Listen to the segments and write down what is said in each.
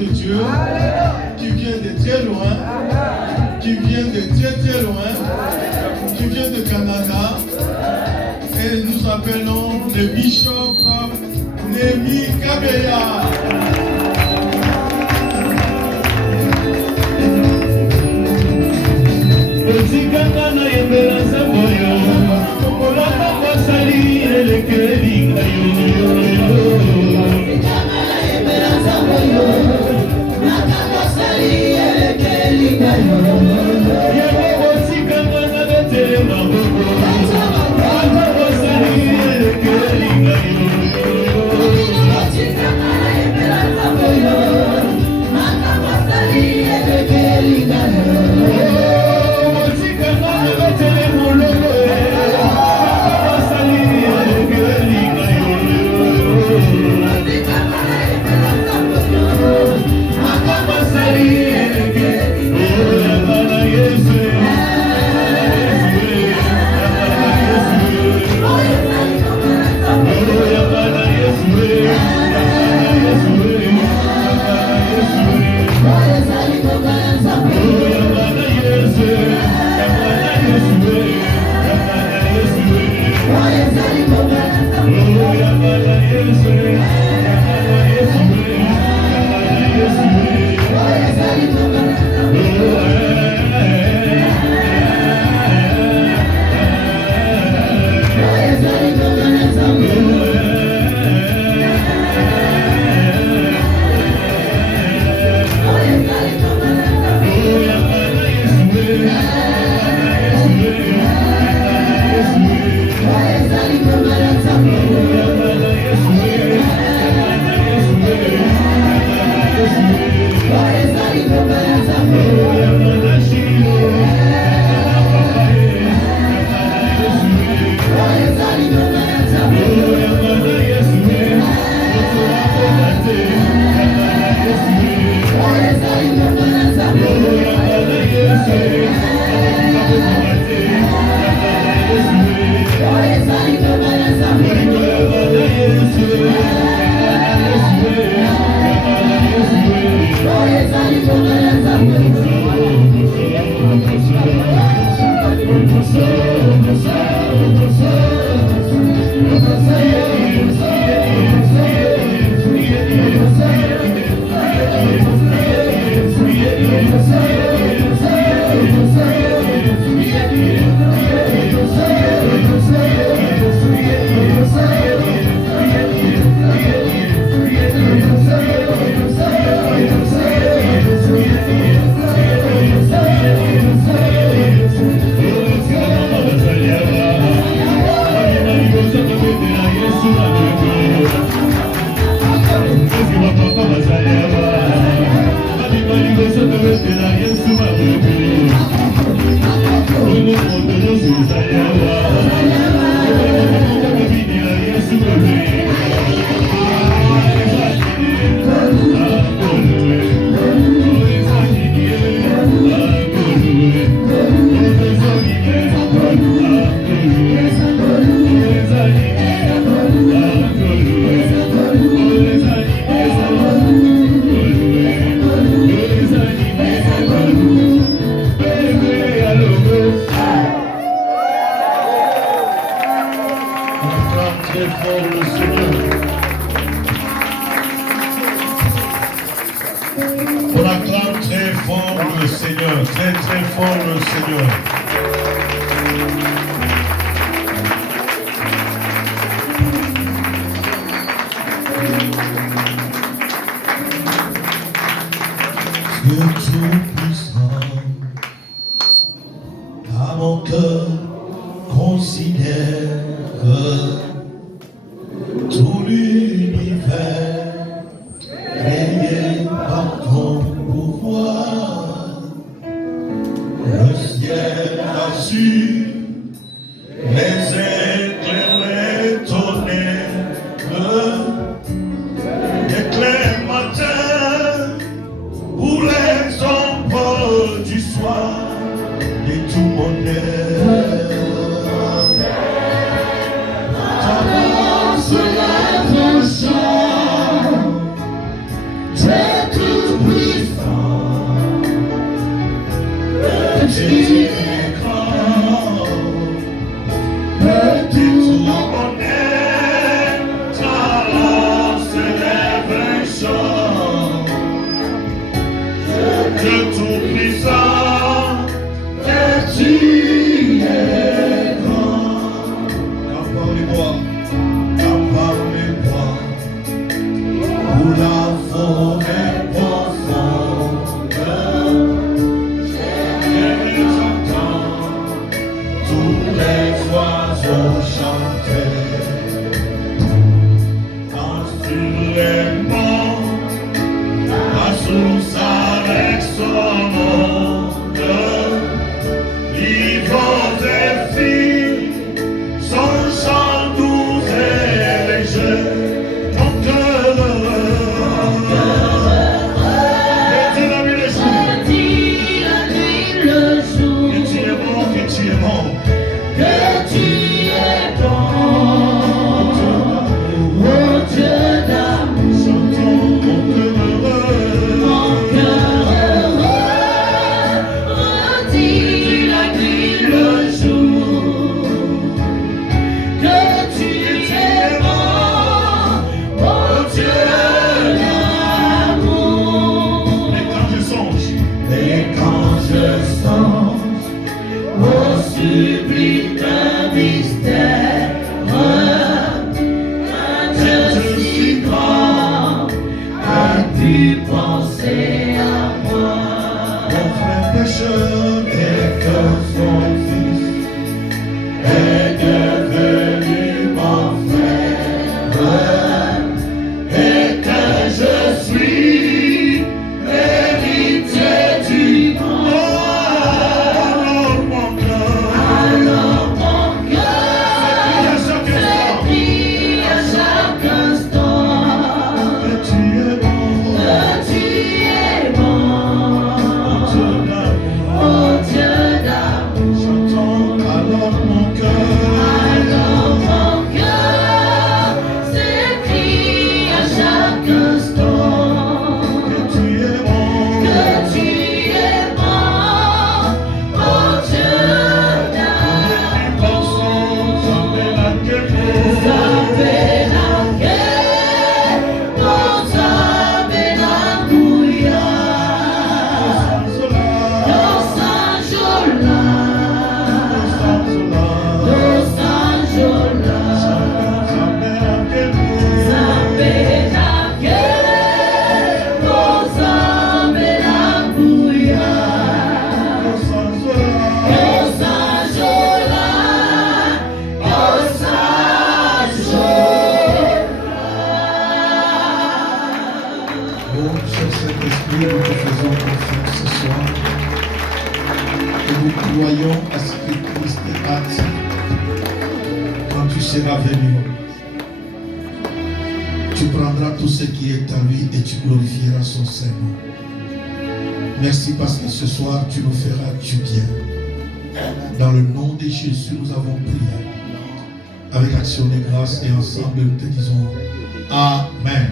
de Dieu qui vient de très loin, qui vient de très très loin, qui vient de Canada. Et nous appelons le bishop Némi Kabeya. C'est tout Dieu tout-puissant, que tu es grand. Parlez-moi, parlez-moi, où la forêt profonde, j'entends tous les oiseaux chanter. Sur les monts, la source avec son monde, vivant et filles, son chant doux et léger, mon cœur heureux. Et tu l'as mis le jour, que tu es bon, que tu es bon, que tu es bon. Sublime mystère, un Dieu si grand a pu penser à moi. Mon frère pécheur et que son fils est devenu mon frère et que je suis héritier du monde. Croyons à ce que Christ a dit quand tu seras venu. Tu prendras tout ce qui est à lui et tu glorifieras son Seigneur. Merci parce que ce soir tu nous feras du bien. Dans le nom de Jésus, nous avons prié. Avec action de grâce et ensemble nous te disons Amen.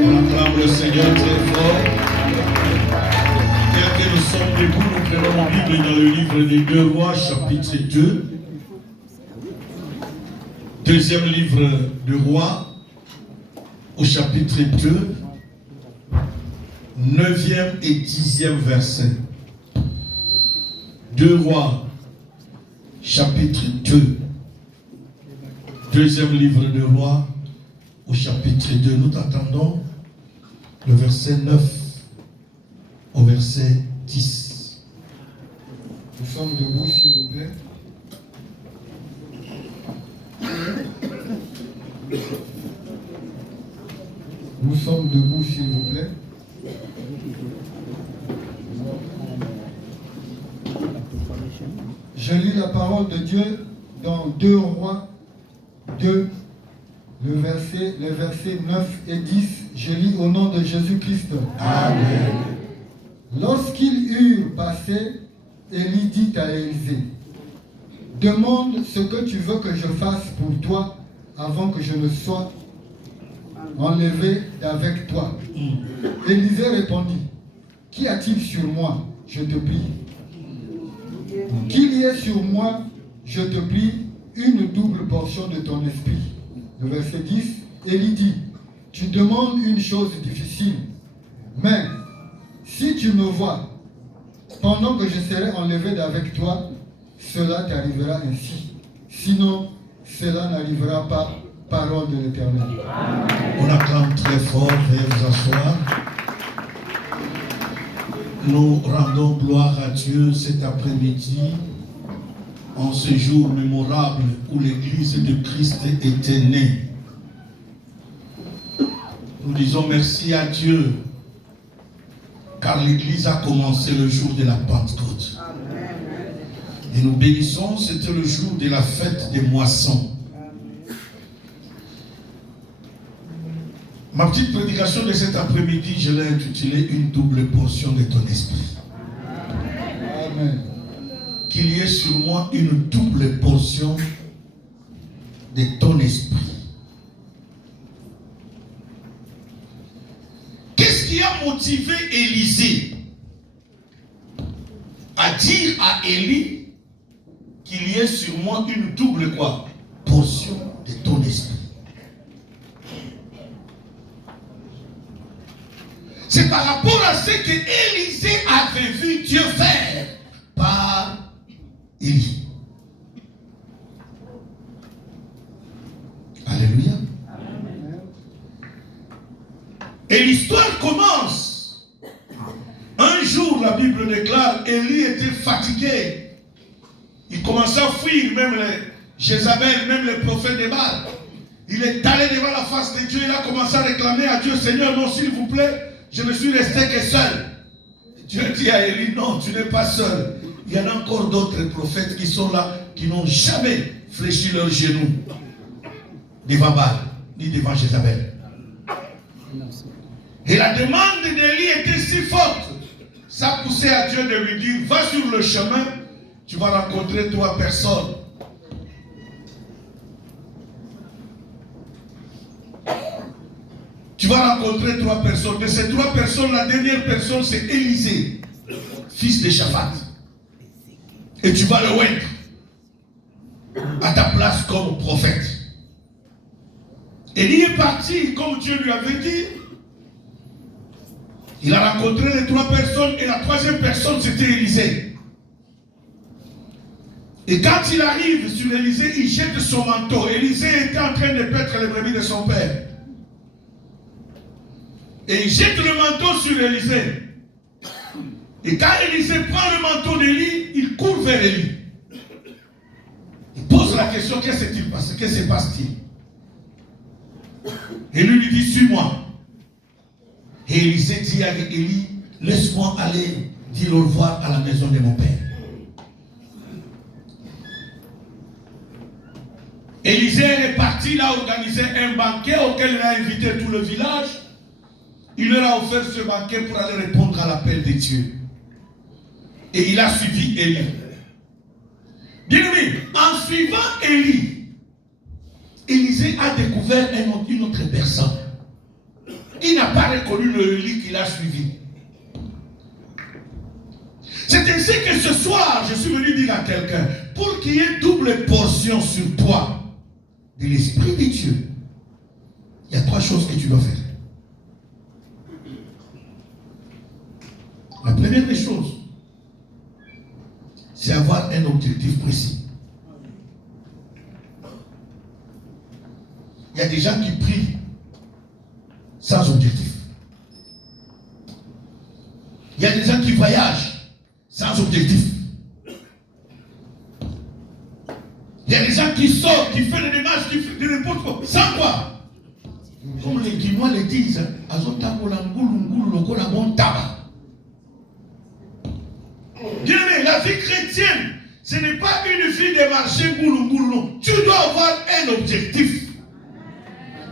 On acclame le Seigneur très fort. Que nous sommes debout, nous prenons la Bible dans le livre des 2 Rois, chapitre 2. Deuxième livre de Rois, au chapitre 2, 9e et 10e verset. 2 Rois, chapitre 2. Deuxième livre de Rois, au chapitre 2. Nous t'attendons le verset 9 au verset 10. Nous sommes debout, s'il vous plaît. Nous sommes debout, s'il vous plaît. Je lis la parole de Dieu dans 2 Rois 2, le verset 9 et 10. Je lis au nom de Jésus-Christ. Amen. Lorsqu'ils eurent passé, Élie dit à Élisée, « Demande ce que tu veux que je fasse pour toi avant que je ne sois enlevé d'avec toi. » Élisée répondit, « Qu'y a-t-il sur moi, je te prie? Qu'il y ait sur moi, je te prie, une double portion de ton esprit. » Le verset 10, Élie dit, « Tu demandes une chose difficile, mais Si tu me vois, pendant que je serai enlevé d'avec toi, cela t'arrivera ainsi. Sinon, cela n'arrivera pas. Parole de l'Éternel. On acclame très fort, veuillez vous asseoir. Nous rendons gloire à Dieu cet après-midi, en ce jour mémorable où l'Église de Christ était née. Nous disons merci à Dieu, car l'Église a commencé le jour de la Pentecôte. Et nous bénissons, c'était le jour de la fête des moissons. Ma petite prédication de cet après-midi, je l'ai intitulée une double portion de ton esprit. Amen. Qu'il y ait sur moi une double portion de ton esprit. Qu'est-ce qui a motivé Élisée à dire à Élie qu'il y ait sur moi une double quoi? Portion de ton esprit. C'est par rapport à ce que Élisée avait vu Dieu faire par Élie. Alléluia. Et l'histoire commence. Un jour, la Bible déclare, Élie était fatigué. Il commençait à fuir, même les Jézabel, même les prophètes de Baal. Il est allé devant la face de Dieu, il a commencé à réclamer à Dieu, Seigneur, non, s'il vous plaît, je ne suis resté que seul. Dieu dit à Élie, non, tu n'es pas seul. Il y en a encore d'autres prophètes qui sont là, qui n'ont jamais fléchi leurs genoux devant Baal, ni devant Jézabel. Et la demande d'Élie était si forte, ça poussait à Dieu de lui dire, va sur le chemin, tu vas rencontrer 3 personnes. Tu vas rencontrer 3 personnes. De ces 3 personnes, la dernière personne, c'est Élisée, fils de Shaphat. Et tu vas le oindre à ta place comme prophète. Élie est parti, comme Dieu lui avait dit. Il a rencontré les 3 personnes et la 3e personne, c'était Élisée. Et quand il arrive sur Élisée, il jette son manteau. Élisée était en train de paître les brebis de son père. Et il jette le manteau sur Élisée. Et quand Élisée prend le manteau d'Élie, il court vers Élie. Il pose la question, qu'est-ce qui s'est passé? Qu'est-ce qui se passe-t-il? Et lui dit, suis-moi. Et Élisée dit à Élie, laisse-moi aller dire au revoir à la maison de mon père. Élisée est parti, il a organisé un banquet auquel il a invité tout le village. Il leur a offert ce banquet pour aller répondre à l'appel de Dieu. Et il a suivi Élie. Bien aimé, en suivant Élie, Élisée a découvert une autre personne. Il n'a pas reconnu le Élie qu'il a suivi. C'est ainsi que ce soir, je suis venu dire à quelqu'un, pour qu'il y ait double portion sur toi de l'Esprit de Dieu, il y a 3 choses que tu dois faire. La première des choses, c'est avoir un objectif précis. Il y a des gens qui prient sans objectif. Il y a des gens qui voyagent sans objectif. Il y a des gens qui sortent, qui font des démarches, qui font de n'importe quoi. Sans quoi? Comme les Guinois le disent, bien aimé, la vie chrétienne, ce n'est pas une vie de marcher goulou. Tu dois avoir un objectif.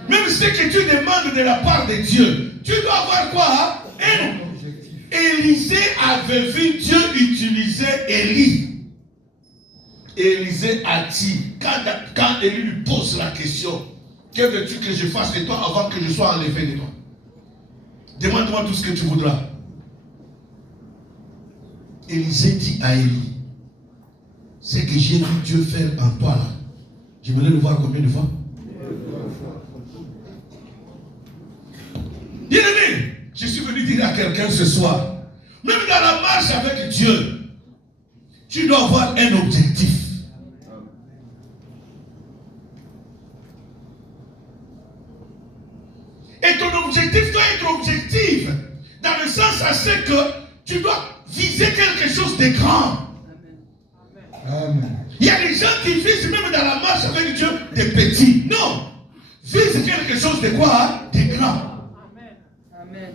Même ce que tu demandes de la part de Dieu, tu dois avoir quoi? Un objectif. Élisée avait vu Dieu utiliser Élie. Élisée a dit, quand Élie lui pose la question, que veux-tu que je fasse de toi avant que je sois enlevé de toi? Demande-moi tout ce que tu voudras. Élisée dit à Élie, ce que j'ai vu Dieu faire en toi là, j'aimerais le voir combien de fois? Bien aimé, je suis venu dire à quelqu'un ce soir, Même dans la marche avec Dieu, tu dois avoir un objectif. Et ton objectif doit être objectif dans le sens à ce que tu dois viser quelque chose de grand. Amen. Il y a des gens qui visent même dans la marche avec Dieu des petits. Non. Vise quelque chose de quoi? De grand. Amen.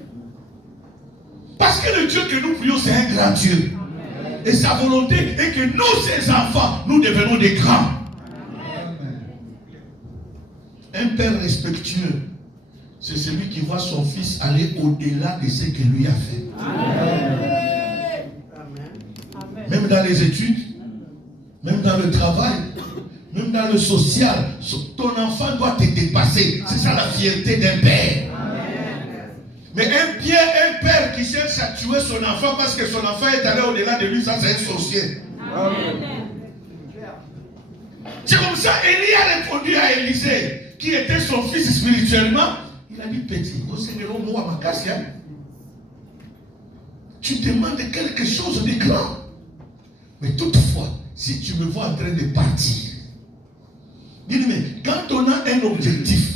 Parce que le Dieu que nous prions, c'est un grand Dieu. Amen. Et sa volonté est que nous, ses enfants, nous devenons des grands. Amen. Un père respectueux, c'est celui qui voit son fils aller au-delà de ce qu'il lui a fait. Amen. Même dans les études, même dans le travail, même dans le social, ton enfant doit te dépasser. C'est ça la fierté d'un père. Mais un père qui cherche à tuer son enfant parce que son enfant est allé au-delà de lui, ça c'est un sorcier. C'est comme ça, Élie a répondu à Élisée, qui était son fils spirituellement. Il a dit, petit, moi, tu demandes quelque chose de grand. Mais toutefois, si tu me vois en train de partir, dis mais quand on a un objectif,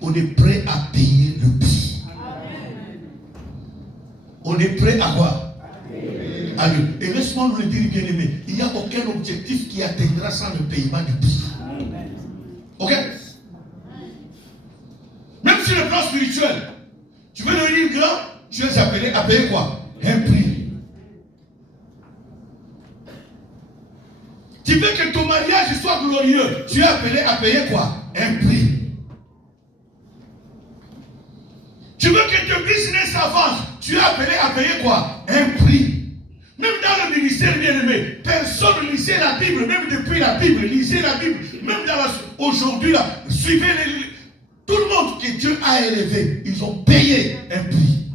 on est prêt à payer le prix. On est prêt à quoi? Allez. Et laisse-moi nous le dire, bien aimé, il n'y a aucun objectif qui atteindra sans le paiement du prix. Ok? Même sur le plan spirituel, tu veux devenir grand, tu es appelé à payer quoi? Un prix. Tu veux que ton mariage soit glorieux, tu es appelé à payer quoi? Un prix. Tu veux que ton business avance, tu es appelé à payer quoi? Un prix. Même dans le ministère bien-aimé, personne ne lisait la Bible, même depuis la Bible, lisez la Bible, même dans aujourd'hui, là, suivez tout le monde que Dieu a élevé, ils ont payé un prix.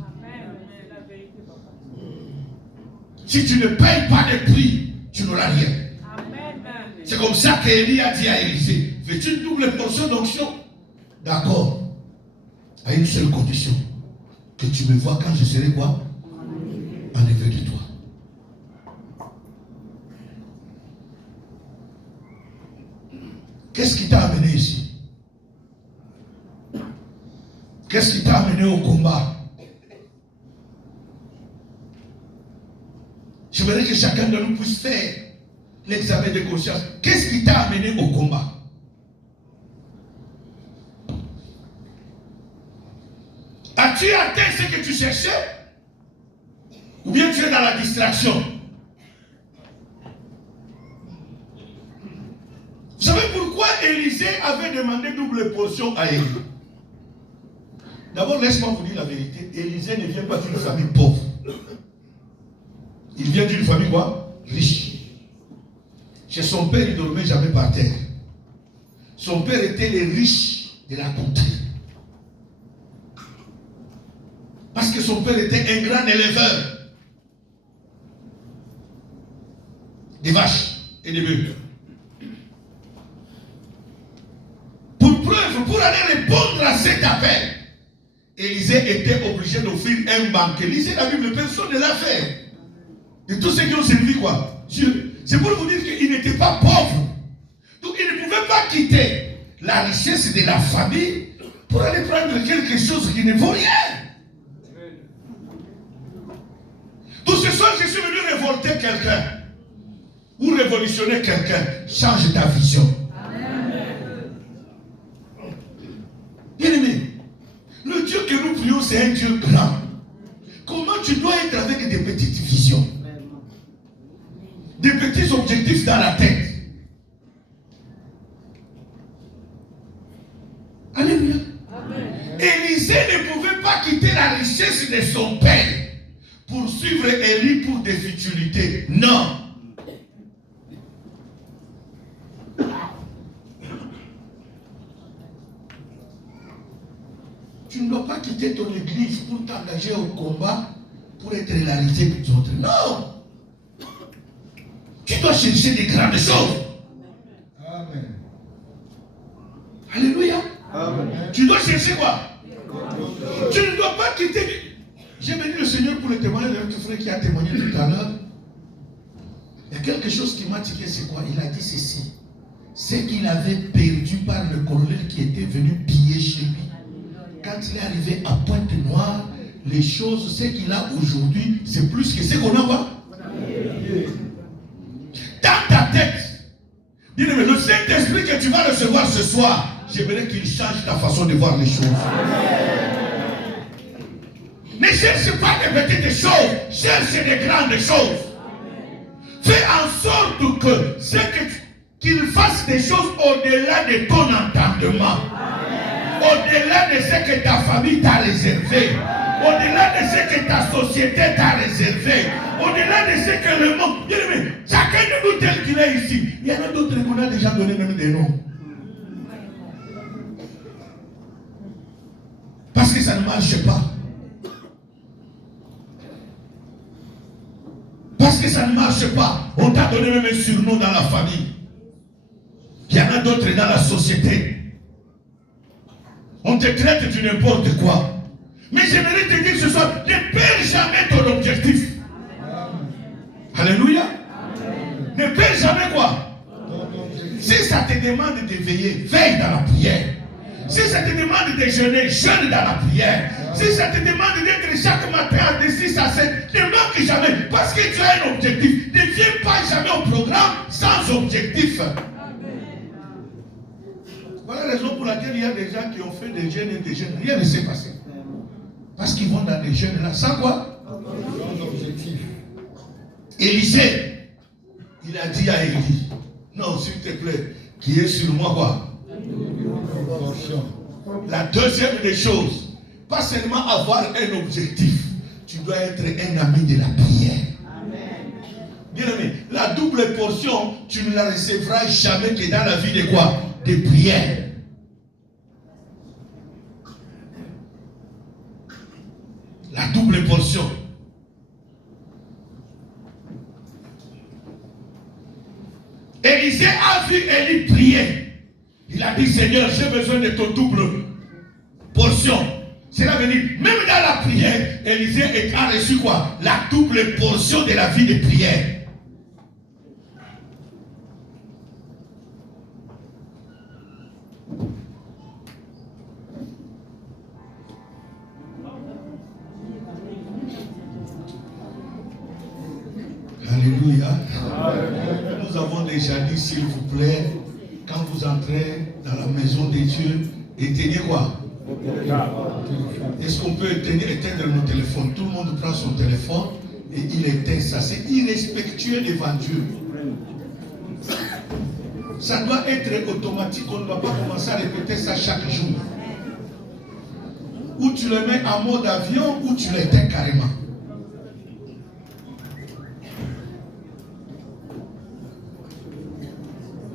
Si tu ne payes pas de prix, tu n'auras rien. C'est comme ça qu'Élie a dit à Élisée, veux-tu une double portion d'onction? D'accord. À une seule condition, que tu me vois quand je serai quoi? Enlevé de toi. Qu'est-ce qui t'a amené ici? Qu'est-ce qui t'a amené au combat? J'aimerais que chacun de nous puisse faire l'examen de conscience. Qu'est-ce qui t'a amené au combat? As-tu atteint ce que tu cherchais? Ou bien tu es dans la distraction? Vous savez pourquoi Élisée avait demandé double portion à Élie? D'abord, laisse-moi vous dire la vérité. Élisée ne vient pas d'une famille pauvre. Il vient d'une famille quoi? Riche. Chez son père, il ne dormait jamais par terre. Son père était le riche de la contrée. Parce que son père était un grand éleveur des vaches et des bœufs. Pour preuve, pour aller répondre à cet appel, Élisée était obligé d'offrir un banquet. Lisez la Bible, personne ne l'a fait. Et tous ceux qui ont servi quoi? Dieu. C'est pour vous dire qu'il n'était pas pauvre. Donc il ne pouvait pas quitter la richesse de la famille pour aller prendre quelque chose qui ne vaut rien. Donc ce soir, je suis venu révolter quelqu'un ou révolutionner quelqu'un. Change ta vision. Bien aimé, le Dieu que nous prions, c'est un Dieu grand. Comment tu dois être avec des petites visions, des petits objectifs dans la tête? Alléluia. Élisée ne pouvait pas quitter la richesse de son père pour suivre Élie pour des futilités. Non. Tu ne dois pas quitter ton église pour t'engager au combat pour être la risée des autres. Non. Tu dois chercher des grandes choses. Amen. Alléluia. Amen. Tu dois chercher quoi? Tu ne dois pas quitter. J'ai béni le Seigneur pour le témoignage de notre frère qui a témoigné tout à l'heure. Il y a quelque chose qui m'a tiqué, c'est quoi? Il a dit ceci. C'est qu'il avait perdu par le colonel qui était venu piller chez lui. Quand il est arrivé à Pointe-Noire, les choses, ce qu'il a aujourd'hui, c'est plus que ce qu'on a quoi? Dans ta tête, dis-le, le Saint-Esprit que tu vas recevoir ce soir, j'aimerais qu'il change ta façon de voir les choses. Ne cherche pas des petites choses, cherche des grandes choses. Fais en sorte que qu'il fasse des choses au-delà de ton entendement, au-delà de ce que ta famille t'a réservé, au-delà de ce que ta société t'a réservé, au-delà de ce que le monde. Bien-aimé, chacun de nous tel qu'il est ici, il y en a d'autres qu'on a déjà donné même des noms. Parce que ça ne marche pas. Parce que ça ne marche pas. On t'a donné même un surnom dans la famille. Il y en a d'autres dans la société. On te traite de n'importe quoi. Mais j'aimerais te dire ce soir, ne perds jamais ton objectif. Alléluia. Ne perds jamais quoi? Si ça te demande de veiller, veille dans la prière. Si ça te demande de jeûner, jeûne dans la prière. Si ça te demande d'être chaque matin de 6 à 7, ne manque jamais. Parce que tu as un objectif. Ne viens pas jamais au programme sans objectif. Voilà la raison pour laquelle il y a des gens qui ont fait des jeûnes et des jeûnes. Rien ne s'est passé. Parce qu'ils vont dans des jeûnes là. Sans quoi? Sans objectif. Élisée, il a dit à Élie, non, s'il te plaît, qui est sur moi quoi? La deuxième des choses, pas seulement avoir un objectif, tu dois être un ami de la prière. Bien aimé, la double portion, tu ne la recevras jamais que dans la vie de quoi? De prière. La double portion. Élisée a vu Élie prier. Il a dit, Seigneur, j'ai besoin de ton double portion. Cela veut dire, même dans la prière, Élisée a reçu quoi? La double portion de la vie de prière. Alléluia. Nous avons déjà dit, s'il vous plaît, quand vous entrez dans la maison de Dieu, éteignez quoi? Est-ce qu'on peut éteindre nos téléphones? Tout le monde prend son téléphone et il éteint ça. C'est irrespectueux devant Dieu. Ça doit être automatique. On ne doit pas commencer à répéter ça chaque jour. Ou tu le mets en mode avion ou tu l'éteins carrément.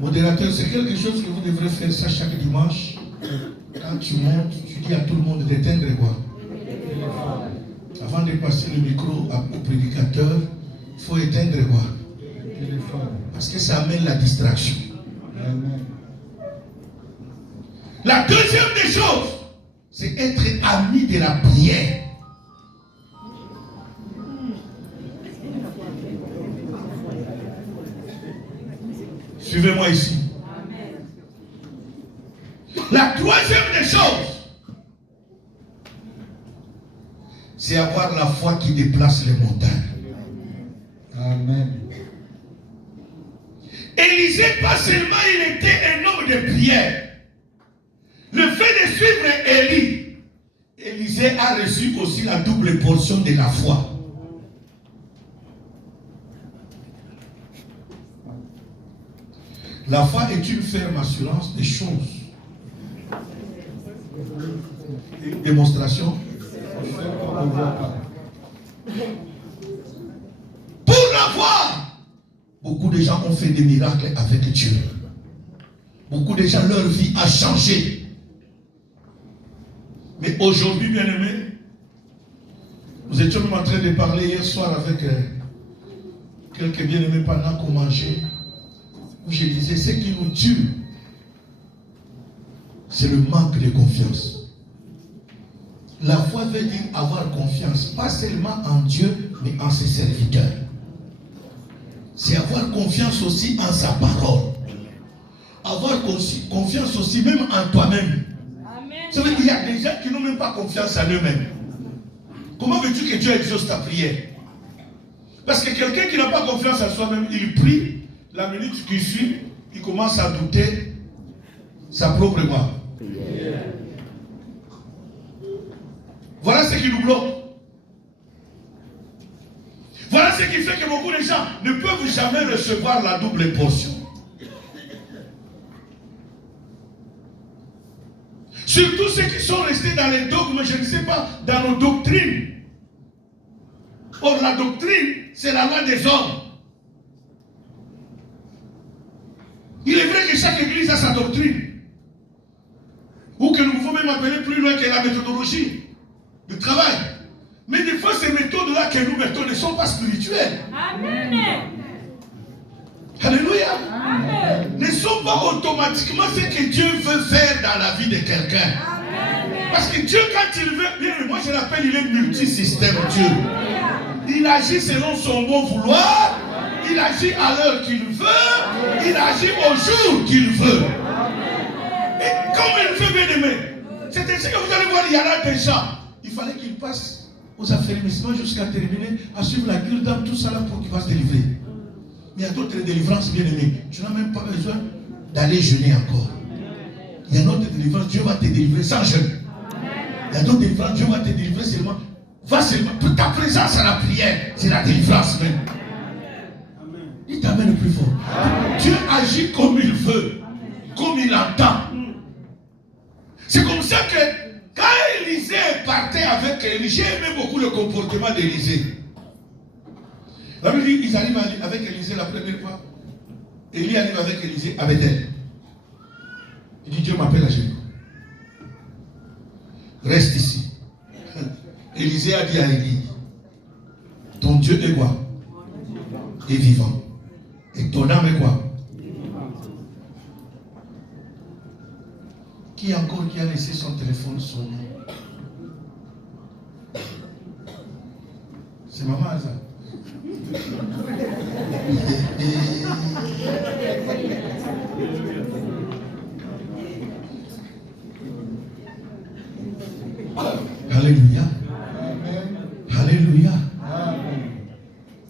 Modérateur, c'est quelque chose que vous devrez faire ça chaque dimanche. Quand tu montes, tu dis à tout le monde d'éteindre quoi? Avant de passer le micro au prédicateur, il faut éteindre quoi? Parce que ça amène la distraction. La deuxième des choses, c'est être ami de la prière. Suivez-moi ici. La troisième des choses, c'est avoir la foi qui déplace les montagnes. Amen. Élisée, pas seulement il était un homme de prière. Le fait de suivre Élie, Élisée a reçu aussi la double portion de la foi. La foi est une ferme assurance des choses. Une démonstration. Pour l'avoir, beaucoup de gens ont fait des miracles avec Dieu. Beaucoup de gens, leur vie a changé. Mais aujourd'hui, bien aimés, nous étions même en train de parler hier soir avec quelques bien-aimés pendant qu'on mangeait. Où je disais, ce qui nous tue, c'est le manque de confiance. La foi veut dire avoir confiance, pas seulement en Dieu, mais en ses serviteurs. C'est avoir confiance aussi en sa parole. Avoir confiance aussi même en toi-même. Ça veut dire qu'il y a des gens qui n'ont même pas confiance en eux-mêmes. Comment veux-tu que Dieu exauce ta prière? Parce que quelqu'un qui n'a pas confiance en soi-même, il prie, la minute qui suit, il commence à douter sa propre voix. Voilà ce qui nous bloque. Voilà ce qui fait que beaucoup de gens ne peuvent jamais recevoir la double portion. Surtout ceux qui sont restés dans les dogmes, je ne sais pas, dans nos doctrines. Or, la doctrine, c'est la loi des hommes. Il est vrai que chaque église a sa doctrine. Ou que nous pouvons même appeler plus loin que la méthodologie de travail. Mais des fois, ces méthodes-là que nous mettons ne sont pas spirituelles. Amen. Alléluia. Amen. Ne sont pas automatiquement ce que Dieu veut faire dans la vie de quelqu'un. Parce que Dieu, quand il veut, bien, moi je l'appelle, il est multisystème, Dieu. Il agit selon son bon vouloir. Il agit à l'heure qu'il veut. Il agit au jour qu'il veut. Et comme il veut, bien aimé, c'est ainsi que vous allez voir, il y en a des gens. Il fallait qu'il passe aux affermissements jusqu'à terminer, à suivre la cure d'âme, tout ça là pour qu'il va se délivrer. Mais il y a d'autres délivrances, bien aimées. Tu n'as même pas besoin d'aller jeûner encore. Il y a d'autres délivrances, Dieu va te délivrer sans jeûne. Il y a d'autres délivrances, Dieu va te délivrer seulement. Va seulement. Pour ta présence à la prière, c'est la délivrance même. Il t'amène le plus fort. Dieu agit comme il veut, comme il entend. C'est comme ça que quand Élisée partait avec Élie, j'ai aimé beaucoup le comportement d'Élisée. La Bible dit, ils arrivent avec Élisée la première fois. Élie arrive avec Élisée à Bethel. Il dit, Dieu m'appelle à Jéricho. Reste ici. Élisée a dit à Élie, ton Dieu est quoi? Est vivant. Et ton âme est quoi? Qui encore qui a laissé son téléphone sonner? C'est maman ça. Alléluia. Amen. Alléluia. Amen.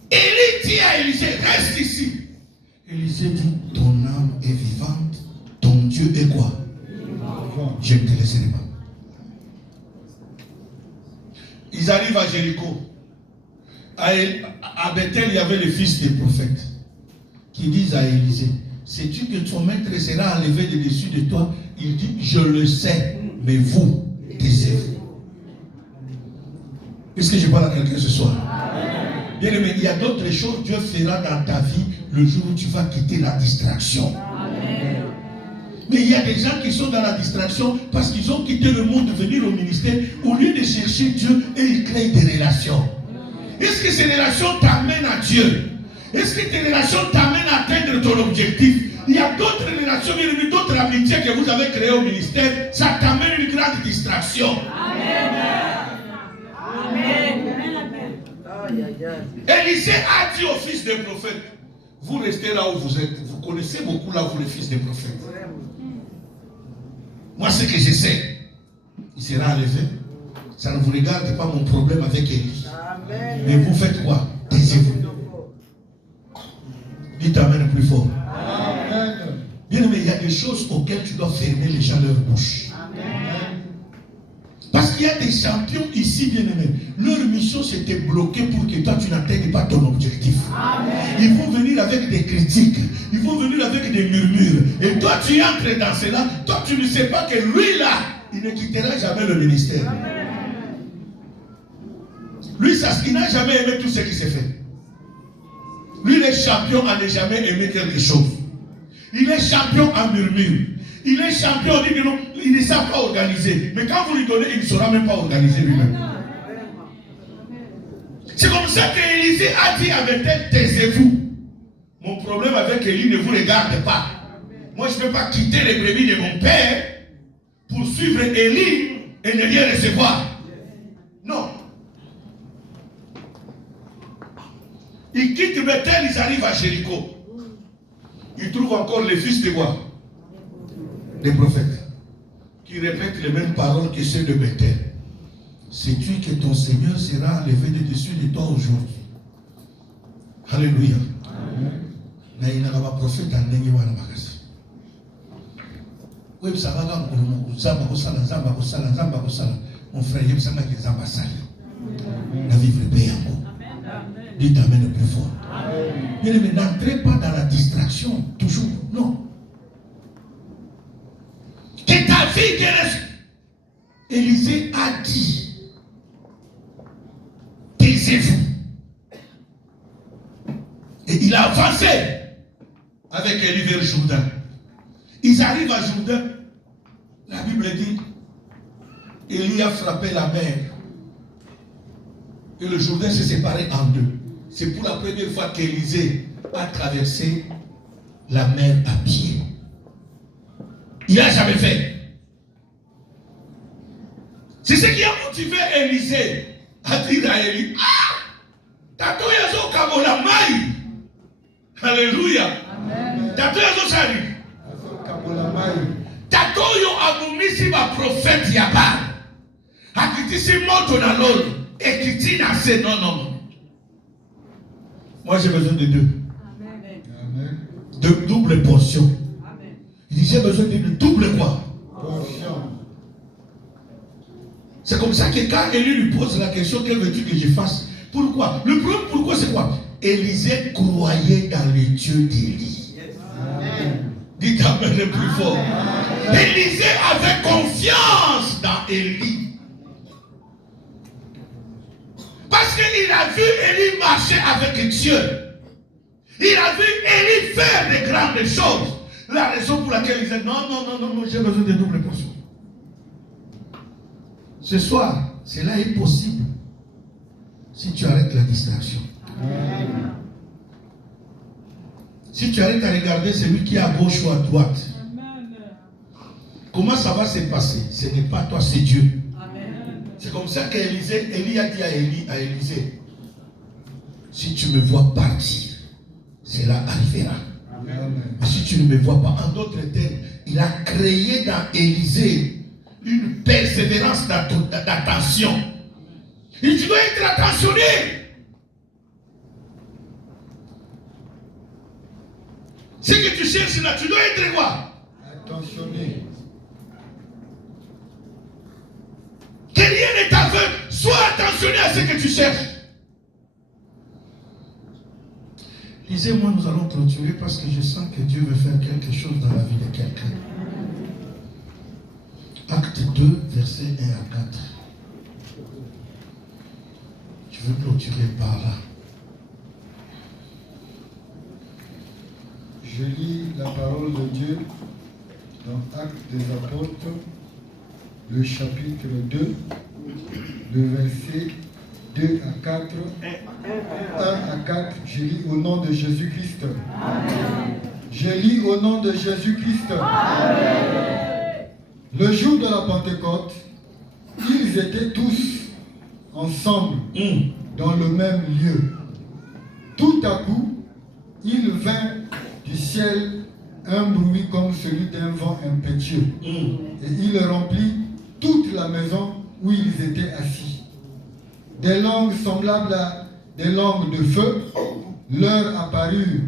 Élie dit à Élisée, reste ici. Élisée dit, ton âme est vivante, ton Dieu est quoi? Je ne te laisserai pas. Ils arrivent à Jéricho. À Bethel, il y avait les fils des prophètes qui disent à Élisée, sais-tu que ton maître sera enlevé de dessus de toi? Il dit, je le sais, mais vous, taisez-vous. Est-ce que je parle à quelqu'un ce soir? Bien aimé, il y a d'autres choses que Dieu fera dans ta vie le jour où tu vas quitter la distraction. Amen. Mais il y a des gens qui sont dans la distraction parce qu'ils ont quitté le monde de venir au ministère. Au lieu de chercher Dieu, et ils créent des relations. Est-ce que ces relations t'amènent à Dieu? Est-ce que tes relations t'amènent à atteindre ton objectif? Il y a d'autres relations, d'autres amitiés que vous avez créées au ministère. Ça t'amène une grande distraction. Amen. Élisée a dit aux fils des prophètes, vous restez là où vous êtes. Vous connaissez beaucoup là, vous les fils des prophètes. Moi, ce que je sais, il sera enlevé. Ça ne vous regarde pas mon problème avec Élie. Mais vous faites quoi? Taisez-vous. Dites Amen plus fort. Amen. Bien aimé, il y a des choses auxquelles tu dois fermer les gens leur bouche. Parce qu'il y a des champions ici, bien aimés. Leur mission c'était bloquer pour que toi tu n'atteignes pas ton objectif. Amen. Ils vont venir avec des critiques. Ils vont venir avec des murmures. Et toi tu entres dans cela. Toi tu ne sais pas que lui là, il ne quittera jamais le ministère. Amen. Lui, il n'a jamais aimé tout ce qui s'est fait. Lui, il est champion à ne jamais aimer quelque chose. Il est champion en murmure. Il est champion, on dit que non, il ne sait pas organiser. Mais quand vous lui donnez, il ne saura même pas organiser lui-même. C'est comme ça qu'Élisée a dit à Bethel, taisez-vous. Mon problème avec Élie ne vous regarde pas. Moi, je ne peux pas quitter les brebis de mon père pour suivre Élie et ne rien recevoir. Ils quittent Bethel, ils arrivent à Jéricho. Ils trouvent encore les fils de quoi? Des prophètes. Qui répètent les mêmes paroles que ceux de Bethel. Sais-tu que ton Seigneur sera levé de dessus de toi aujourd'hui? Alléluia. Mais il n'y a pas de prophète en Nengewana Magasi. Oui, ça va dans mon frère, il y a des ambassades. La vivre paix encore. Dites amen le plus fort. Bien aimé, n'entrez pas dans la distraction, toujours. Non. Que ta vie guérisse. Élisée a dit, taisez-vous. Et il a avancé avec Élie vers Jourdain. Ils arrivent à Jourdain. La Bible dit, Élie a frappé la mer. Et le Jourdain s'est séparé en deux. C'est pour la première fois qu'Élisée a traversé la mer à pied. Il n'a jamais fait. C'est ce qui a motivé Élisée à dire à Élie, ah, tato yazo kabola mai. Alléluia. Tato yazo sari. Tato yo abumisi ba prophète yaba. Akitisi moto na lolo. Ekiti na se non. Moi j'ai besoin de deux. Amen. De double portion. Amen. Il dit j'ai besoin de double quoi? Portion. C'est comme ça que quand Élie lui pose la question, que veux-tu que je fasse? Pourquoi? Le problème, pourquoi c'est quoi? Élisée croyait dans le Dieu d'Élie. Dites amen le plus fort. Élisée avait confiance dans Élie. Parce qu'il a vu Élie marcher avec Dieu. Il a vu Élie faire de grandes choses. La raison pour laquelle il disait non, j'ai besoin de double portion. Ce soir, cela est possible si tu arrêtes la distraction. Amen. Si tu arrêtes à regarder celui qui est à gauche ou à droite. Amen. Comment ça va se passer? Ce n'est pas toi, c'est Dieu. Amen. C'est comme ça qu'Élie a dit à Élisée, si tu me vois partir, cela arrivera. Amen. Mais si tu ne me vois pas, en d'autres termes, il a créé dans Élisée une persévérance d'attention. Et tu dois être attentionné. Ce que tu cherches là, tu dois être quoi? Attentionné. Que rien ne t'aveugle. Sois attentionné à ce que tu cherches. Lisez-moi, nous allons clôturer parce que je sens que Dieu veut faire quelque chose dans la vie de quelqu'un. Acte 2, versets 1 à 4. Je veux clôturer par là. Je lis la parole de Dieu dans Actes des Apôtres, le chapitre 2, le verset 2 à 4. 1 à 4, je lis au nom de Jésus-Christ. Je lis au nom de Jésus-Christ. Le jour de la Pentecôte, ils étaient tous ensemble dans le même lieu. Tout à coup, il vint du ciel un bruit comme celui d'un vent impétueux. Et il remplit toute la maison où ils étaient assis. Des langues semblables à des langues de feu leur apparurent,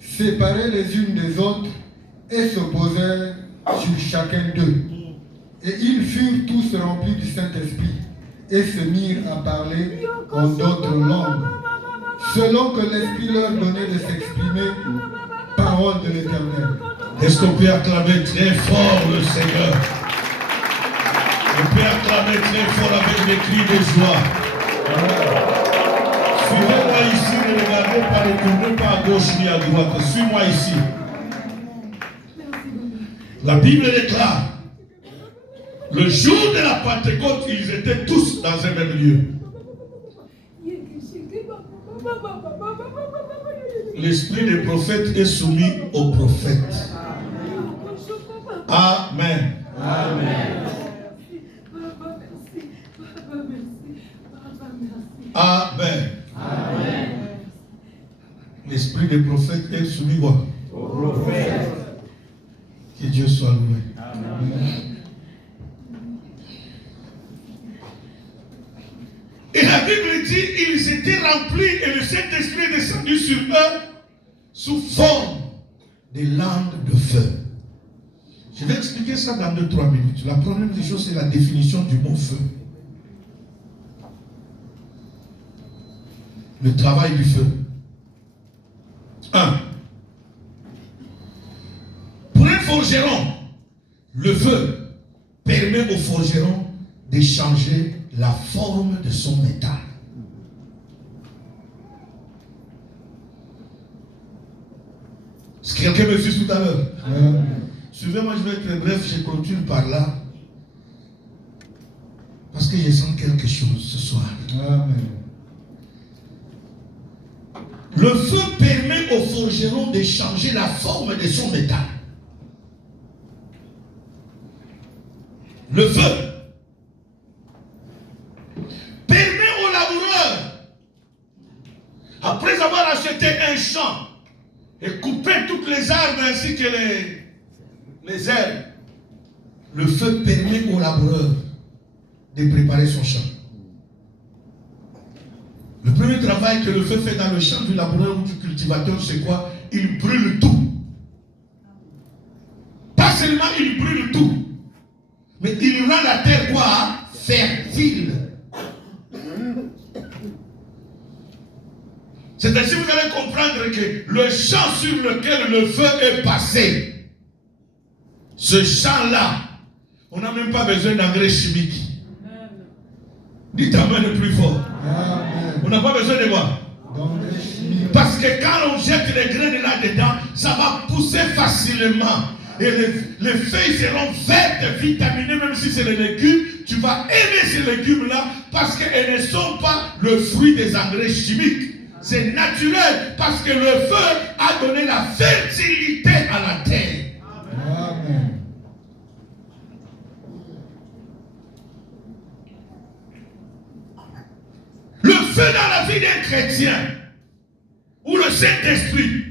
séparées les unes des autres, et se posèrent sur chacun d'eux. Et ils furent tous remplis du Saint-Esprit et se mirent à parler en d'autres langues, selon que l'Esprit leur donnait de s'exprimer, parole de l'Éternel. Est-ce qu'on peut acclamer très fort le Seigneur? On peut acclamer très fort avec des cris de joie. Suivez-moi ici, ne regardez pas, ne tournez pas à gauche ni à droite. Suis-moi ici. La Bible déclare, le jour de la Pentecôte, ils étaient tous dans un même lieu. L'esprit des prophètes est soumis aux prophètes. Amen. Amen. Amen. Amen. l'esprit des prophètes est soumis quoi? Au prophète. Que Dieu soit loué. Amen. Et la Bible dit, ils étaient remplis et le Saint-Esprit est descendu sur eux sous forme de langues de feu. Je vais expliquer ça dans 2-3 minutes. La première des choses, c'est la définition du mot feu. Le travail du feu. 1. Pour un forgeron, le feu permet au forgeron de changer la forme de son métal. Est-ce que quelqu'un me suit tout à l'heure? Suivez-moi, je vais être très bref, je continue par là. Parce que je sens quelque chose ce soir. Amen. Le feu permet au forgeron de changer la forme de son métal. Le feu permet au laboureur, après avoir acheté un champ et coupé toutes les arbres ainsi que les herbes, le feu permet au laboureur de préparer son champ. Le premier travail que le feu fait dans le champ du laboureur ou du cultivateur, c'est quoi? Il brûle tout. Pas seulement il brûle tout, mais il rend la terre quoi? Fertile. C'est ainsi que vous allez comprendre que le champ sur lequel le feu est passé, ce champ-là, on n'a même pas besoin d'engrais chimiques. Dites amen le plus fort. Amen. On n'a pas besoin de quoi? D'engrais chimiques. Parce que quand on jette les graines là-dedans, ça va pousser facilement. Et les feuilles seront vertes, vitaminées, même si c'est les légumes. Tu vas aimer ces légumes-là parce qu'elles ne sont pas le fruit des engrais chimiques. C'est naturel parce que le feu a donné la fertilité à la terre. Amen. Le feu dans la vie d'un chrétien, ou le Saint-Esprit,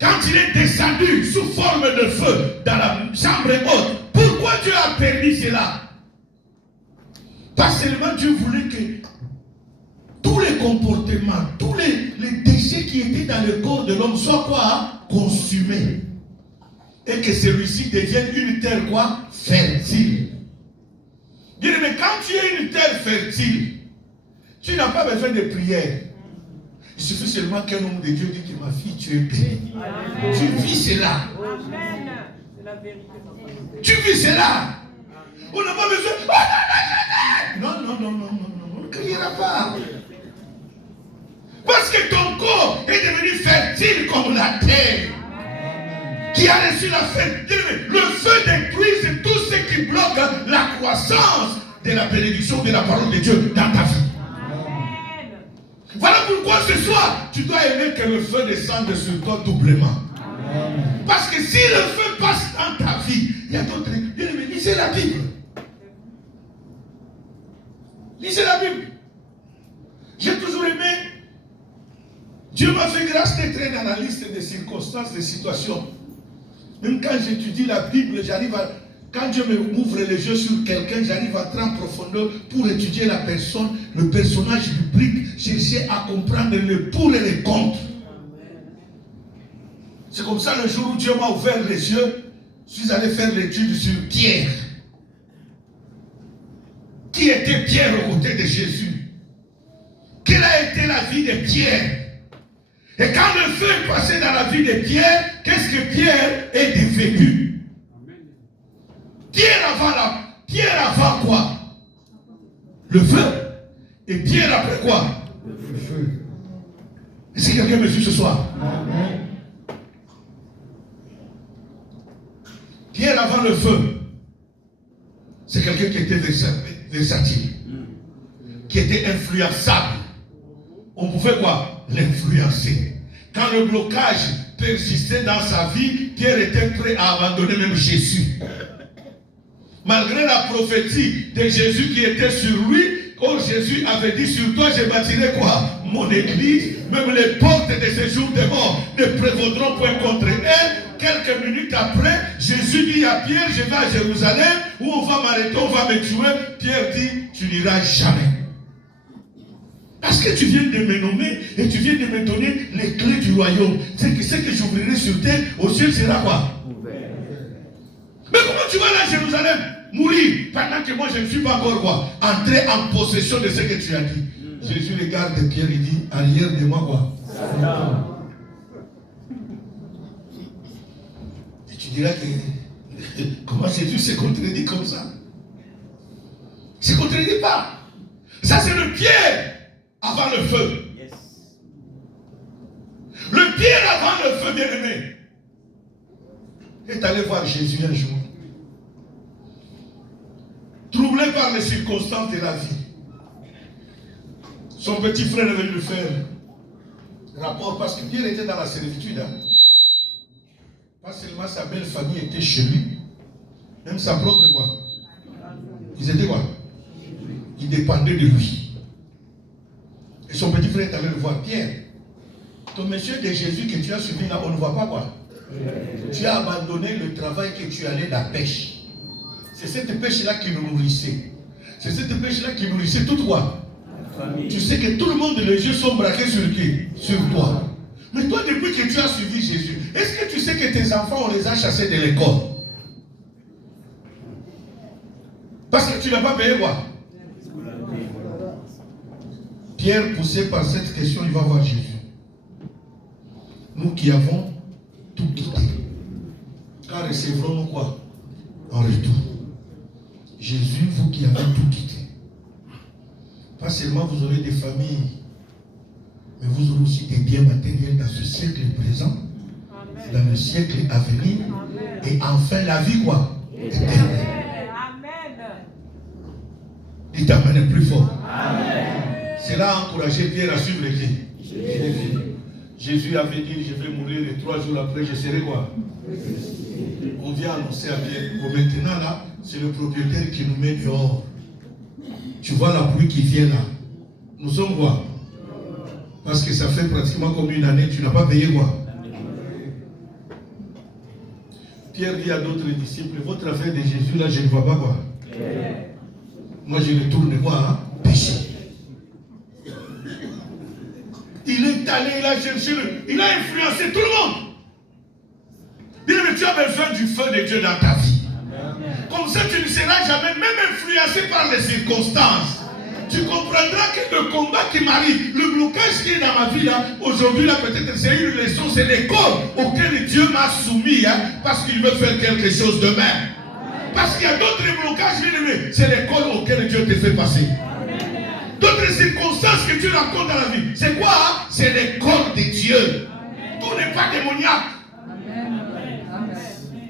quand il est descendu sous forme de feu dans la chambre haute, pourquoi Dieu a permis cela? Pas seulement Dieu voulait que tous les comportements, tous les déchets qui étaient dans le corps de l'homme soient quoi? Consumés. Et que celui-ci devienne une terre quoi? Fertile. Bien, mais quand tu es une terre fertile, tu n'as pas besoin de prière. Il suffit seulement qu'un homme de Dieu dise que ma fille, tu es bénie. Tu vis cela. Amen. C'est la vérité. Tu vis cela. On n'a pas besoin. Oh, non, non, non, non, non, non, on ne criera pas. Parce que ton corps est devenu fertile comme la terre. Qui a reçu la fête. Le feu détruit tout ce qui bloque la croissance de la bénédiction de la parole de Dieu dans ta vie. Voilà pourquoi ce soir, tu dois aimer que le feu descende sur toi doublement. Amen. Parce que si le feu passe dans ta vie, il y a d'autres. Lisez la Bible. Lisez la Bible. J'ai toujours aimé. Dieu m'a fait grâce d'être un analyste des circonstances, des situations. Même quand j'étudie la Bible, j'arrive à. Quand Dieu m'ouvre les yeux sur quelqu'un, j'arrive à entrer en profondeur pour étudier la personne, le personnage biblique, chercher à comprendre le pour et le contre. C'est comme ça le jour où Dieu m'a ouvert les yeux, je suis allé faire l'étude sur Pierre. Qui était Pierre aux côtés de Jésus? Quelle a été la vie de Pierre? Et quand le feu est passé dans la vie de Pierre, qu'est-ce que Pierre est devenu? Pierre avant quoi? Le feu. Et Pierre après quoi? Le feu. Est-ce que quelqu'un me suit ce soir? Amen. Pierre avant le feu, c'est quelqu'un qui était versatile, qui était influençable. On pouvait quoi? L'influencer. Quand le blocage persistait dans sa vie, Pierre était prêt à abandonner même Jésus. Malgré la prophétie de Jésus qui était sur lui, Quand Jésus avait dit sur toi, je bâtirai quoi? Mon église, même les portes de ce jour des morts ne prévaudront point contre elle. Quelques minutes après, Jésus dit à Pierre, je vais à Jérusalem, où on va m'arrêter, on va me tuer. Pierre dit, tu n'iras jamais. Parce que tu viens de me nommer et tu viens de me donner les clés du royaume. C'est que ce que j'ouvrirai sur terre, au ciel sera quoi? Mais comment tu vas aller à Jérusalem? Mourir pendant que moi je ne suis pas encore quoi? Entrer en possession de ce que tu as dit. Jésus regarde Pierre, il dit, arrière de moi quoi? Et tu diras que comment Jésus s'est contredit comme ça? Il ne se contredit pas. Ça c'est le Pierre avant le feu. Le Pierre avant le feu, bien-aimé, est allé voir Jésus un jour. Troublé par les circonstances de la vie. Son petit frère est venu lui faire rapport parce que Pierre était dans la servitude. Pas seulement sa belle famille était chez lui, même sa propre quoi. Ils étaient quoi? Ils dépendaient de lui. Et son petit frère est allé le voir. Pierre, ton monsieur de Jésus que tu as suivi là, on ne voit pas quoi? Tu as abandonné le travail que tu allais, la pêche. C'est cette pêche-là qui nous nourrissait. C'est cette pêche-là qui nourrissait tout quoi? Tu sais que tout le monde, les yeux sont braqués sur qui? Sur toi. Mais toi, depuis que tu as suivi Jésus, est-ce que tu sais que tes enfants, on les a chassés de l'école? Parce que tu n'as pas payé quoi? Pierre, poussé par cette question, il va voir Jésus. Nous qui avons tout quitté, car recevrons-nous quoi? En retour. Jésus, vous qui avez tout quitté, pas seulement vous aurez des familles, mais vous aurez aussi des biens matériels dans ce siècle présent, Amen. Dans le siècle à venir, Amen. Et enfin la vie quoi? Éternelle. Dites Amen plus fort. Amen. Cela a encouragé Pierre à suivre qui? Jésus avait dit, je vais mourir et 3 jours après, je serai quoi? On vient annoncer à Pierre. Bon, maintenant là, c'est le propriétaire qui nous met dehors. Tu vois la pluie qui vient là. Nous sommes quoi? Parce que ça fait pratiquement comme une année, tu n'as pas payé quoi? Pierre dit à d'autres disciples, votre affaire de Jésus là, je ne vois pas quoi? Moi je retourne quoi? Hein? Péché. Il est allé, il a cherché, il a influencé tout le monde. Bien, mais tu as besoin du feu de Dieu dans ta vie. Comme ça, tu ne seras jamais même influencé par les circonstances. Tu comprendras que le combat qui m'arrive, le blocage qui est dans ma vie là, aujourd'hui là, peut-être c'est une leçon, c'est l'école auquel Dieu m'a soumis, hein, parce qu'il veut faire quelque chose de même. Parce qu'il y a d'autres blocages, c'est l'école auquel Dieu te fait passer. D'autres circonstances que tu rencontres dans la vie, c'est quoi? Hein? C'est l'école de Dieu. Tout n'est pas démoniaque.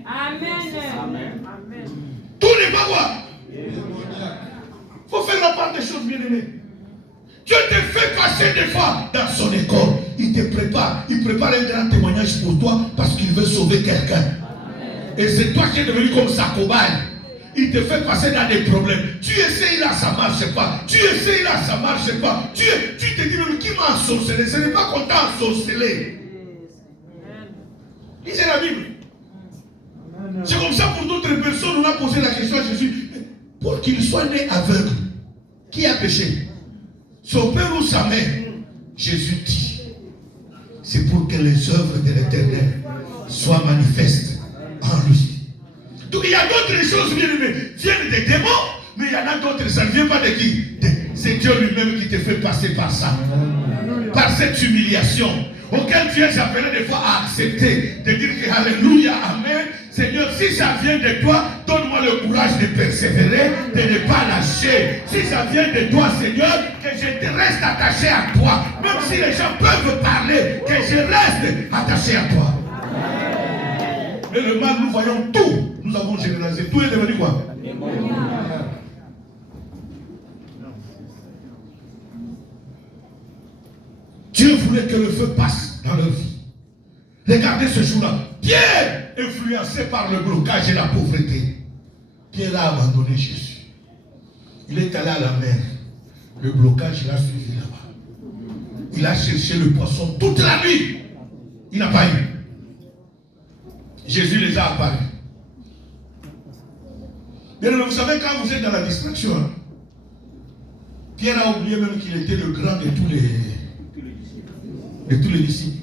Amen. Tout n'est pas quoi? Il faut faire la part des choses, bien aimées. Dieu te fait passer des fois dans son école. Il te prépare. Il prépare un grand témoignage pour toi parce qu'il veut sauver quelqu'un. Et c'est toi qui es devenu comme sa cobaye. Il te fait passer dans des problèmes. Tu essayes là, ça ne marche pas. Tu essayes là, ça ne marche pas. Tu te dis, mais qui m'a ensorcelé? Ce n'est pas qu'on t'a ensorcelé. Lisez la Bible. C'est comme ça pour d'autres personnes, on a posé la question à Jésus. Pour qu'il soit né aveugle, qui a péché? Son père ou sa mère? Jésus dit, c'est pour que les œuvres de l'Éternel soient manifestes en lui. Donc il y a d'autres choses bien aimées, viennent des démons, mais il y en a d'autres, ça ne vient pas de qui? C'est Dieu lui-même qui te fait passer par ça. Par cette humiliation, auquel tu es appelé des fois à accepter, de dire que Alléluia, Amen. Seigneur, si ça vient de toi, donne-moi le courage de persévérer, de ne pas lâcher. Si ça vient de toi, Seigneur, que je te reste attaché à toi. Même si les gens peuvent parler, que je reste attaché à toi. Mais le mal, nous voyons tout. Nous avons généralisé. Tout est devenu quoi? Dieu voulait que le feu passe dans leur vie. Regardez ce jour-là. Pierre, influencé par le blocage et la pauvreté, Pierre a abandonné Jésus. Il est allé à la mer. Le blocage l'a suivi là-bas. Il a cherché le poisson toute la nuit. Il n'a pas eu. Jésus les a apparus. Mais vous savez, quand vous êtes dans la distraction, hein, Pierre a oublié même qu'il était le grand de tous les disciples.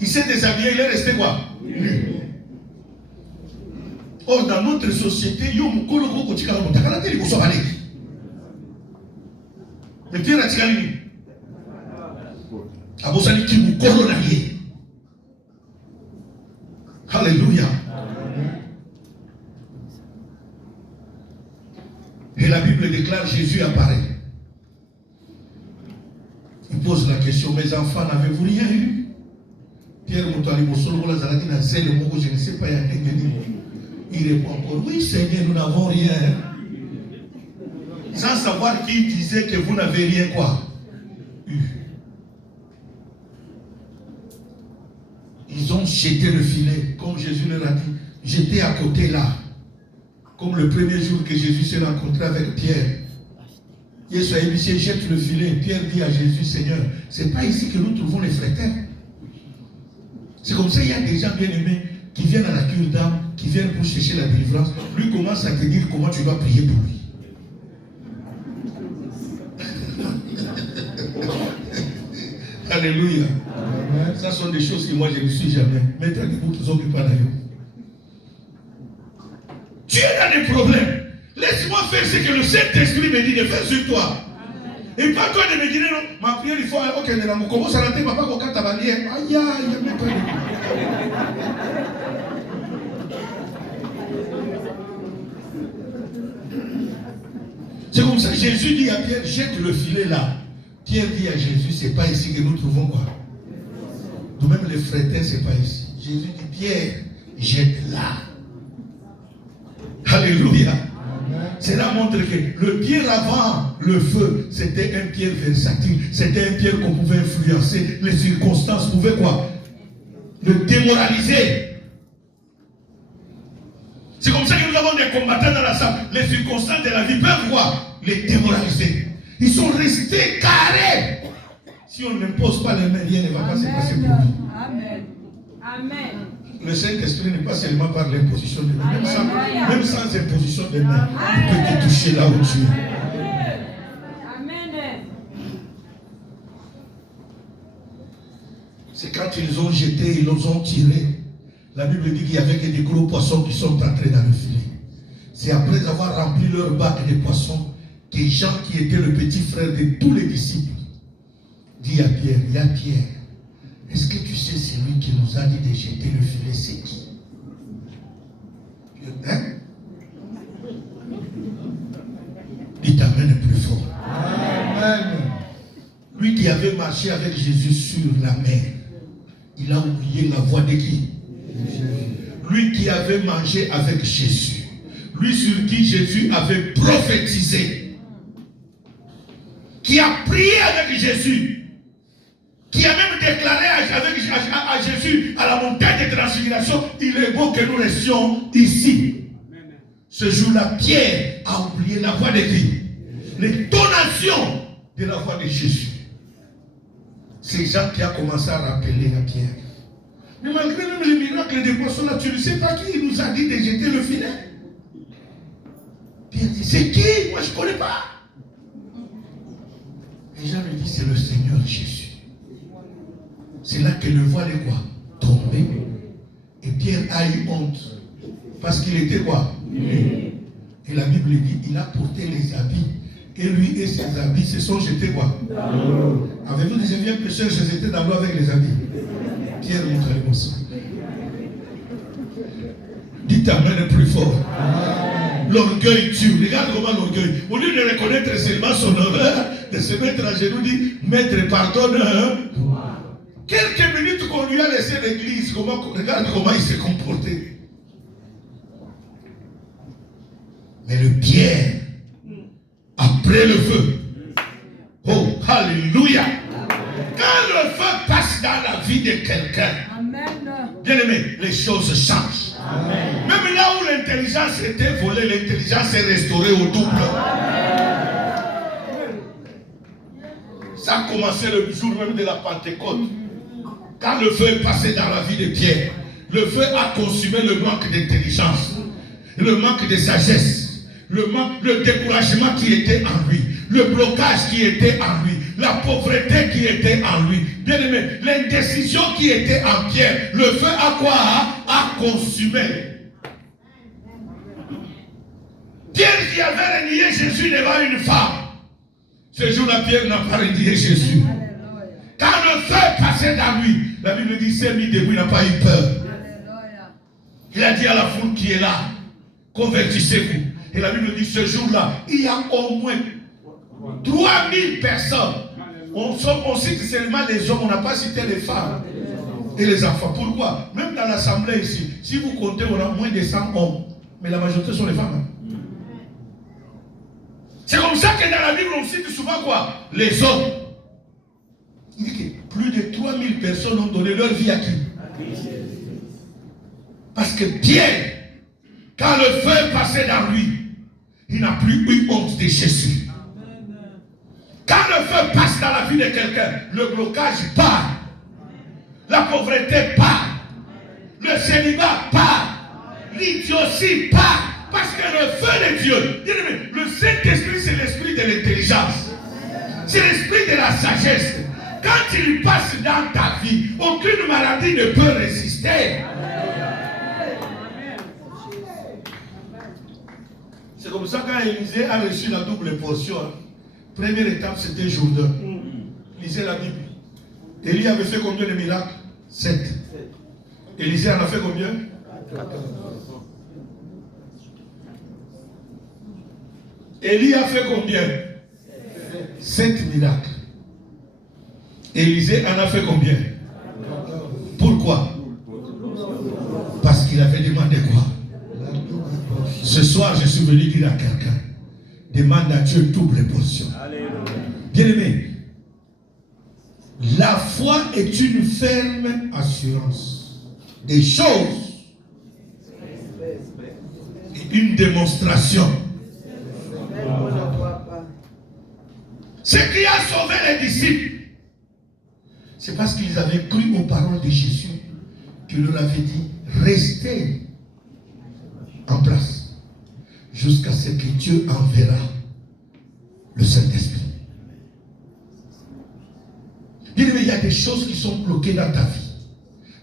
Il s'est déshabillé, il est resté quoi? Nu. Or, dans notre société, il y a un peu de choses. Mais Pierre a tiré nu. Alléluia. Et la Bible déclare Jésus apparaît. Il pose la question, mes enfants, n'avez-vous rien eu? Pierre Moutali Moussolo, je ne sais pas, il répond encore, oui Seigneur, nous n'avons rien. Sans savoir qui disait que vous n'avez rien quoi eu. Ils ont jeté le filet, comme Jésus leur a dit. J'étais à côté là. Comme le premier jour que Jésus s'est rencontré avec Pierre. Jésus a dit, jette le filet. Pierre dit à Jésus, Seigneur, c'est pas ici que nous trouvons les frétins. C'est comme ça, il y a des gens bien aimés qui viennent à la cure d'âme, qui viennent pour chercher la délivrance. Lui commence à te dire comment tu dois prier pour lui. Alléluia. Ça sont des choses que moi je ne suis jamais. Mettez des bouts qui sont pas d'ailleurs. Tu es dans des problèmes. Laisse-moi faire ce que le Saint-Esprit me dit de faire sur toi. Et pas toi de me dire non, ma prière il faut ok, on commence à rentrer, papa, quand tu vas dire, aïe, aïe, mets-toi. C'est comme ça, Jésus dit à Pierre, jette le filet là. Pierre dit à Jésus, c'est pas ici que nous trouvons quoi. Nous-mêmes les frétins, c'est pas ici. Jésus dit, Pierre, jette là. Alléluia. Cela montre que le pierre avant le feu, c'était un pierre versatile. C'était un pierre qu'on pouvait influencer. Les circonstances pouvaient quoi? Le démoraliser. C'est comme ça que nous avons des combattants dans la salle. Les circonstances de la vie peuvent quoi? Les démoraliser. Ils sont restés carrés. Si on n'impose pas les mains, rien ne va pas se passer pour lui. Amen. Amen. Le Saint-Esprit n'est pas seulement par l'imposition de mains. Même sans imposition de mains, il peut te toucher là où tu es. Amen. C'est quand ils ont jeté, ils les ont tirés. La Bible dit qu'il y avait que des gros poissons qui sont entrés dans le filet. C'est après avoir rempli leur bac de poissons que Jean, qui était le petit frère de tous les disciples, dit à Pierre, il y a Pierre. Est-ce que tu sais celui qui nous a dit de jeter le filet, c'est qui? Hein? Il t'amène plus fort. Amen. Lui qui avait marché avec Jésus sur la mer, il a oublié la voix de qui? Lui qui avait mangé avec Jésus, lui sur qui Jésus avait prophétisé, qui a prié avec Jésus, qui a même déclaré à Jésus à la montagne de transfiguration, il est beau que nous restions ici. Ce jour-là, Pierre a oublié la voix de qui? L'intonation de la voix de Jésus. C'est Jean qui a commencé à rappeler à Pierre. Mais malgré même les miracles des poissons là, tu ne sais pas qui nous a dit de jeter le filet? Pierre dit, c'est qui? Moi je ne connais pas. Et Jean lui dit, c'est le Seigneur Jésus. C'est là que le voile est quoi? Tombé. Et Pierre a eu honte. Parce qu'il était quoi? Et la Bible dit, il a porté les habits. Et lui et ses habits se sont jetés quoi? Avez-vous des amis pécheurs se jetés dans l'eau avec les habits? Pierre montre les mots. Dites amen plus fort. L'orgueil tue. Regarde comment l'orgueil. Au lieu de reconnaître seulement son honneur, de se mettre à genoux, dit, Maître, pardonne. Quelques minutes qu'on lui a laissé l'église, regarde comment il s'est comporté. Mais le Pierre, après le feu, oh, alléluia. Quand le feu passe dans la vie de quelqu'un, bien aimé, les choses changent. Amen. Même là où l'intelligence était volée, l'intelligence est restaurée au double. Ça a commencé le jour même de la Pentecôte. Quand le feu est passé dans la vie de Pierre, le feu a consumé le manque d'intelligence, le manque de sagesse, le découragement qui était en lui, le blocage qui était en lui, la pauvreté qui était en lui. Bien aimé, l'indécision qui était en Pierre, le feu a quoi? A consumé. Pierre qui avait renié Jésus devant une femme, ce jour-là, Pierre n'a pas renié Jésus. Quand le feu passait dans lui, la Bible dit, il s'est mis debout, il n'a pas eu peur. Il a dit à la foule qui est là, convertissez-vous. Et la Bible dit, ce jour-là, il y a au moins 3000 personnes. On cite seulement les hommes, on n'a pas cité les femmes et les enfants. Pourquoi? Même dans l'assemblée ici, si vous comptez, on a moins de 100 hommes. Mais la majorité sont les femmes. C'est comme ça que dans la Bible, on cite souvent quoi? Les hommes. Il dit que plus de 3000 personnes ont donné leur vie à qui? Parce que Pierre, quand le feu passait dans lui, il n'a plus eu honte de Jésus. Quand le feu passe dans la vie de quelqu'un, le blocage part. La pauvreté part. Le célibat part. L'idiotie part. Parce que le feu de Dieu, le Saint-Esprit, c'est l'esprit de l'intelligence. C'est l'esprit de la sagesse. Quand il passe dans ta vie, aucune maladie ne peut résister. C'est comme ça quand Élisée a reçu la double portion. Première étape, c'était Jourdain. Lisez la Bible. Élie avait fait combien de miracles? 7. Élisée en a fait combien? 14. Élie a fait combien? 7 miracles. Élisée en a fait combien? Pourquoi? Parce qu'il avait demandé quoi? Ce soir, je suis venu dire à quelqu'un, demande à Dieu double portion. Bien aimé, la foi est une ferme assurance des choses et une démonstration. Ce qui a sauvé les disciples, c'est parce qu'ils avaient cru aux paroles de Jésus, qui leur avait dit, restez en place jusqu'à ce que Dieu enverra le Saint-Esprit. Bien aimé, il y a des choses qui sont bloquées dans ta vie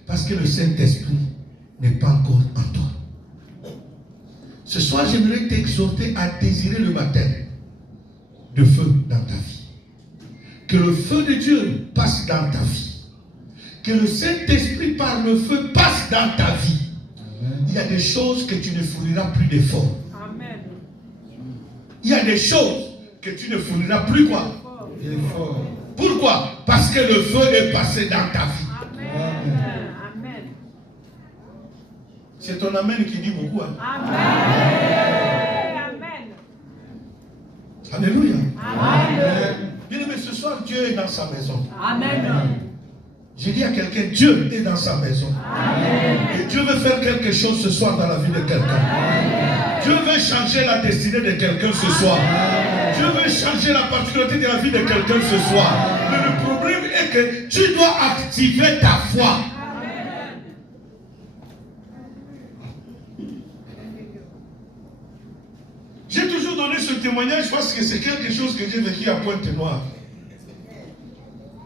parce que le Saint-Esprit n'est pas encore en toi. Ce soir, j'aimerais t'exhorter à désirer le baptême de feu dans ta vie. Que le feu de Dieu passe dans ta vie. Que le Saint-Esprit par le feu passe dans ta vie. Amen. Il y a des choses que tu ne fourniras plus d'efforts. Amen. Il y a des choses que tu ne fourniras plus quoi? D'efforts. Pourquoi? Parce que le feu est passé dans ta vie. Amen. Amen. C'est ton amen qui dit beaucoup. Hein? Amen. Amen. Alléluia. Amen. Bien aimé, ce soir, Dieu est dans sa maison. Amen. J'ai dit à quelqu'un, Dieu est dans sa maison. Amen. Et Dieu veut faire quelque chose ce soir dans la vie de quelqu'un. Dieu veut changer la destinée de quelqu'un ce soir. Amen. Dieu veut changer la particularité de la vie de quelqu'un ce soir. Mais le problème est que tu dois activer ta foi. Amen. J'ai toujours donné ce témoignage parce que c'est quelque chose que j'ai vécu à Pointe-Noire.